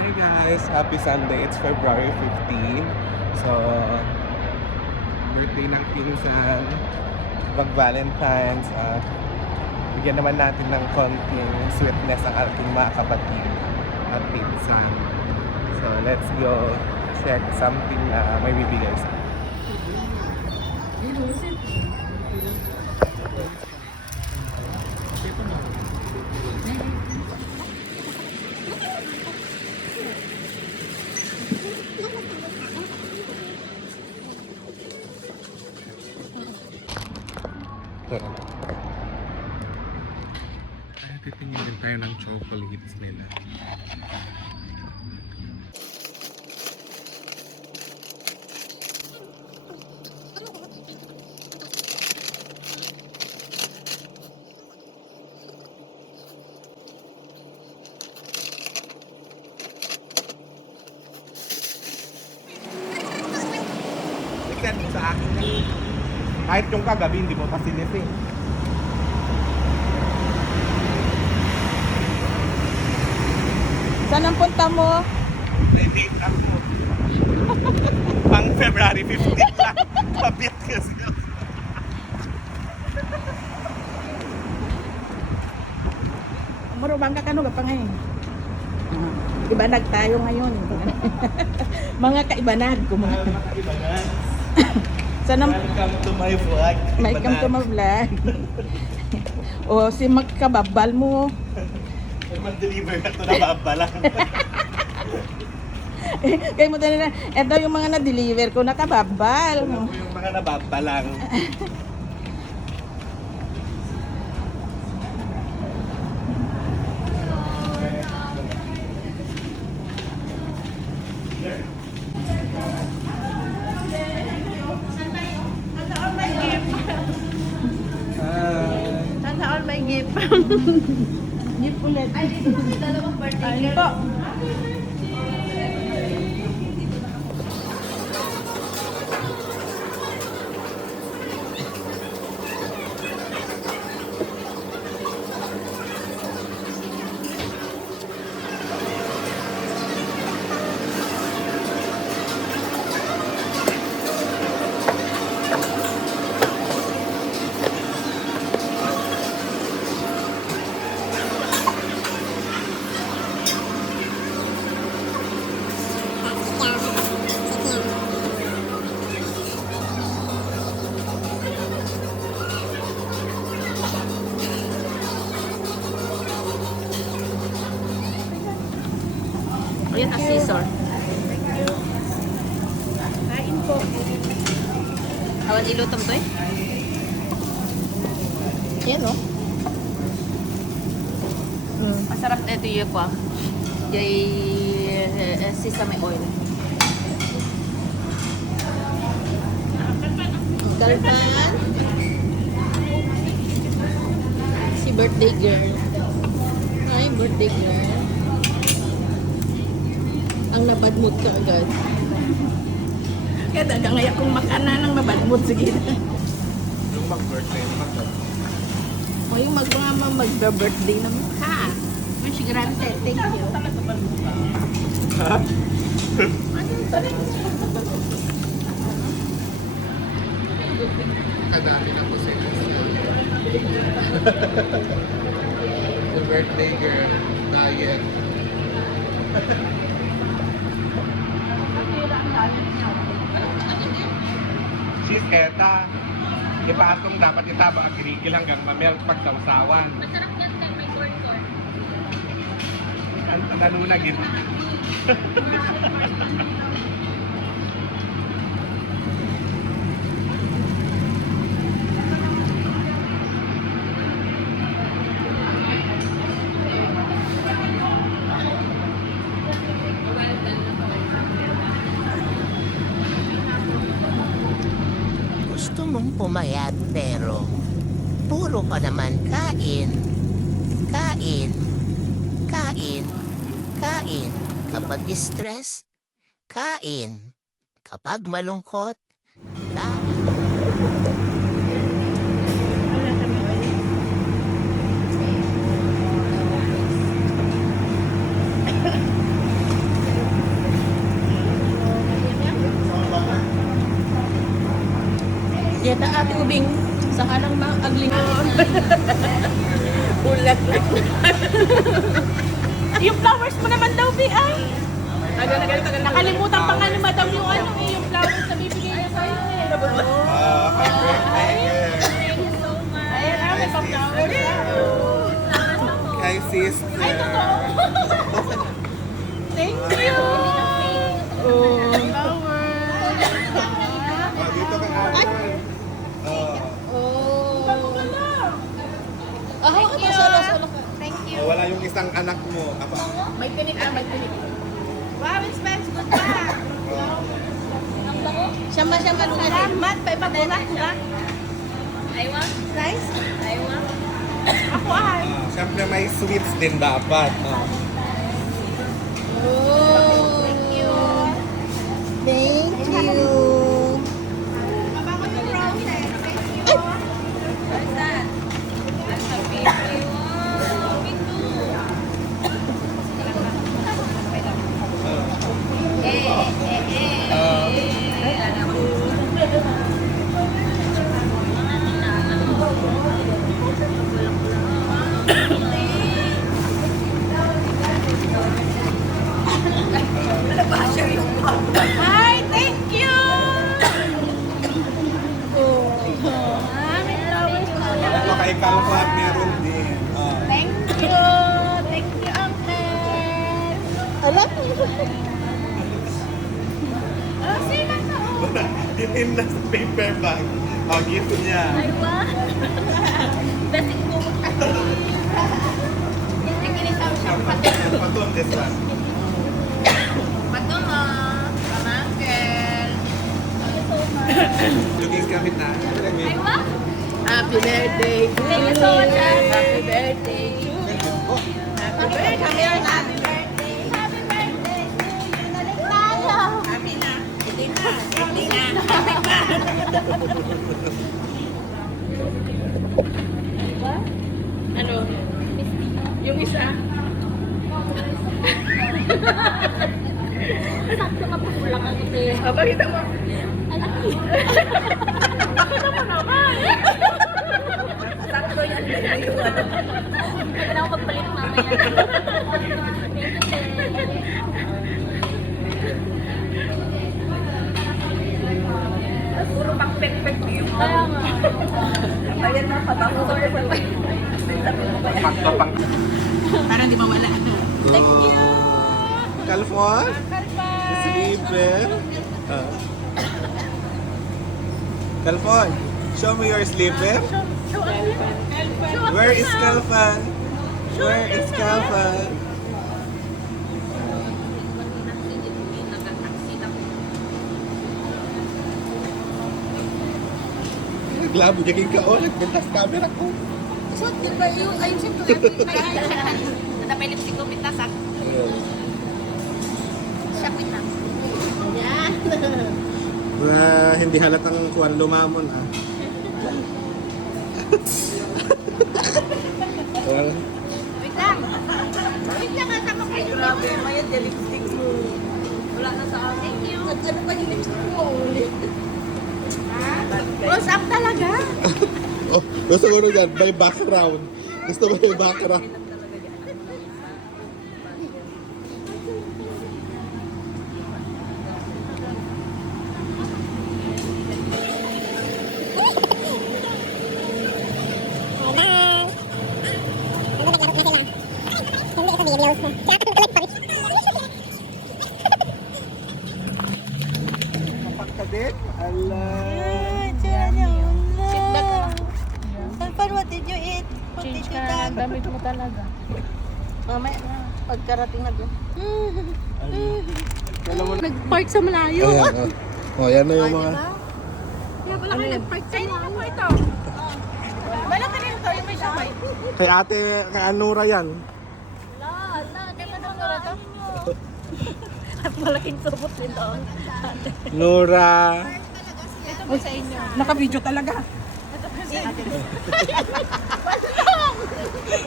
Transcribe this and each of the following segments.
Hi guys! Happy Sunday! It's February 15. So, birthday ng pinsan. Mag-Valentine's. Bigyan naman natin ng konting sweetness ang ating mga kapatid at pinsan. So, let's go check something na may bibigay sa titingin din tayo ng chocolates nila. Ikan mo sa akin kahit yung kagabi hindi mo pa sinising. Saan ang punta mo? Date ako. Pang February 15 lang. Kapit kasi ako. Marubang ka kano pa ngayon. Ibanag tayo ngayon. Mga kaibanag ko mga. Saan ang... Welcome to my vlog. Welcome to my vlog. O si magkababal mo. Mag-deliver ka to na babalang. Kaya mo tayo na, eto yung mga na-deliver ko, nakababal. Ano po yung mga nababalang. Sana all may gift. Gift ulit. Ay, dito kasi dalawang birthday girl. Po. Ayan ang scissor. Kain po. Awan ilutom to eh. Ayan o. Masarap na ito yung kwa. Jay sesame oil. Kalban. Si birthday girl. Hi, birthday girl. Ang nabadmod ka agad. Kaya dagang ngayon kung makana ng nabadmod, sige na. Yung mag-birthday naman to. O yung mag-birthday naman. Ha? May sigrante. Thank you. Ha? Kadami na po sila. The birthday girl. Diet. Sis, eta. Ipatong dapat itaba ang kirigil hanggang mamel pagsawsawan. Masarap yan kang may corn-corn. Ang nanunagin. Gusto mong pumayat pero puro ka naman kain. Kain. Kain. Kain. Kapag stress, kain. Kapag malungkot, kain. Kita ate ubing sa kanang mga agling. Ulat. Yung flowers mo naman daw, Bi, ay. Nakalimutan pa nga ni Madam yung ano eh, yung flowers na bibigay niya sa'yo eh. Happy birthday, girl. Thank you so much. Ayan na, may pa-flowers na. Kay sister. Ay, totoo. Thank you. Oh, flowers. Dito kay Ate. Oh. Ah, ka pa solo ka. Thank you. Wala yung isang anak mo. Apa? May pinik may pinik. Wow, it smells good pa. Siyama salamat pa ipabulat na. I want rice. I want. Ako ay. Siyempre may sweets din dapat. Oh. Thank you. Thank you. Mabango yung roses. Thank you. What's that? That's a baby. Wow, me too. Alam mo. Hi, thank you. May flowers po. Ito kay Kalpat meron din. Thank you. Thank you, Uncle. Alam? Oh, sino to? Din na sa paper bag. Gift niya. Ay, wow. Dasing ko. Nagkinisaw siya pato. Paton, this one. Pato mo. Uncle. Luging gamit na. Ay, wow. Happy birthday to Thank you so much. Happy birthday to Happy birthday. Happy birthday. Happy birthday to you. Naligtayo. Happy na. Hindi na. Happy pa. Ano? Yung isa? Sakto mapupulang ang ito. Pakita mo. Pakita mo naman. Sakto yan. Pwede na ako magpalit mamaya. Thank you, Puro pang pek-pek yun. Kaya nga. Ayan na, patapos ko pa. Pakto pang. Parang di mawala. Thank you. Kalfon? Sleeper. Kalfon, show me your sleeper. Where is Kalfan? Where is Kalfan? Naglabo, jaging ka o, nagbintas camera ko. So, di ba yung, ayun siyempre. Natapay lipstick ko, pitasak. Siya pintas. Yan. Hindi halatang kuwan lumamon ah. Well, Wait lang. Wait lang, kasama kayo. Grabe, mayat yung lipstick mo. Wala na sa akin. Thank you. Ano pa yung lipstick mo? Close up talaga. oh, gusto ko rin yan, may background. Gusto mo yung background. Kapagkabit? Allah. Sit back. Alpan, what did you eat? What did you eat? Damit mo talaga. Mamaya na, pagkarating na doon. Nag-park sa malayo. Ayan, oh. Yan na yung mga... Kaya pala kayo nag-park sa malayo. po ito. Wala ka rin ito, yung may sabay. Kay ate, kay Anura yan. At malaking supot nito. Nura. Ito po sa inyo. Naka-video talaga.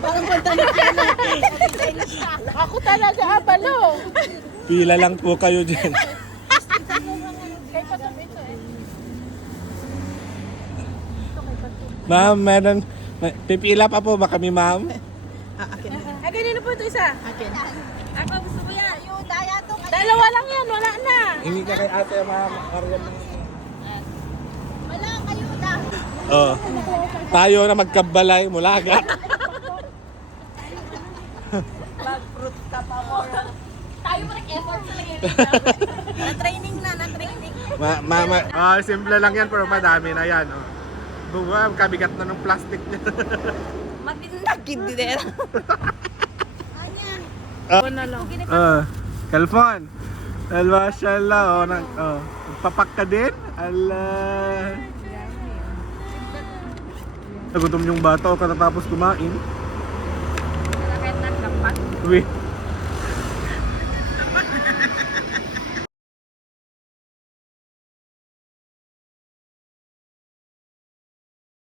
Parang punta na Ako talaga, balong. Pila lang po kayo dyan. Kaya pa ito eh. Ma'am, meron. Pipila pa po ba kami, ma'am? Akin na. Ay, kanino po ito isa? Akin. Ako, gusto ko yan. Yung daya to. Dalawa lang yan, wala na. Hindi ka kay ate, ma'am. Wala, kayo na. Oh. Tayo na magkabalay, mulaga. Mag-fruit ka pa mo. Tayo pa nag-effort sa lagi. Na-training na, na-training. Simple lang yan, pero madami na yan. Oh. Buwa, kabigat na ng plastic niya. Matindag, hindi din. Na lang. Kalfon. Mashallah. Papak ka din? Allah. Nagutom yung bata o katatapos kumain. Kahit nagdapat. Wait.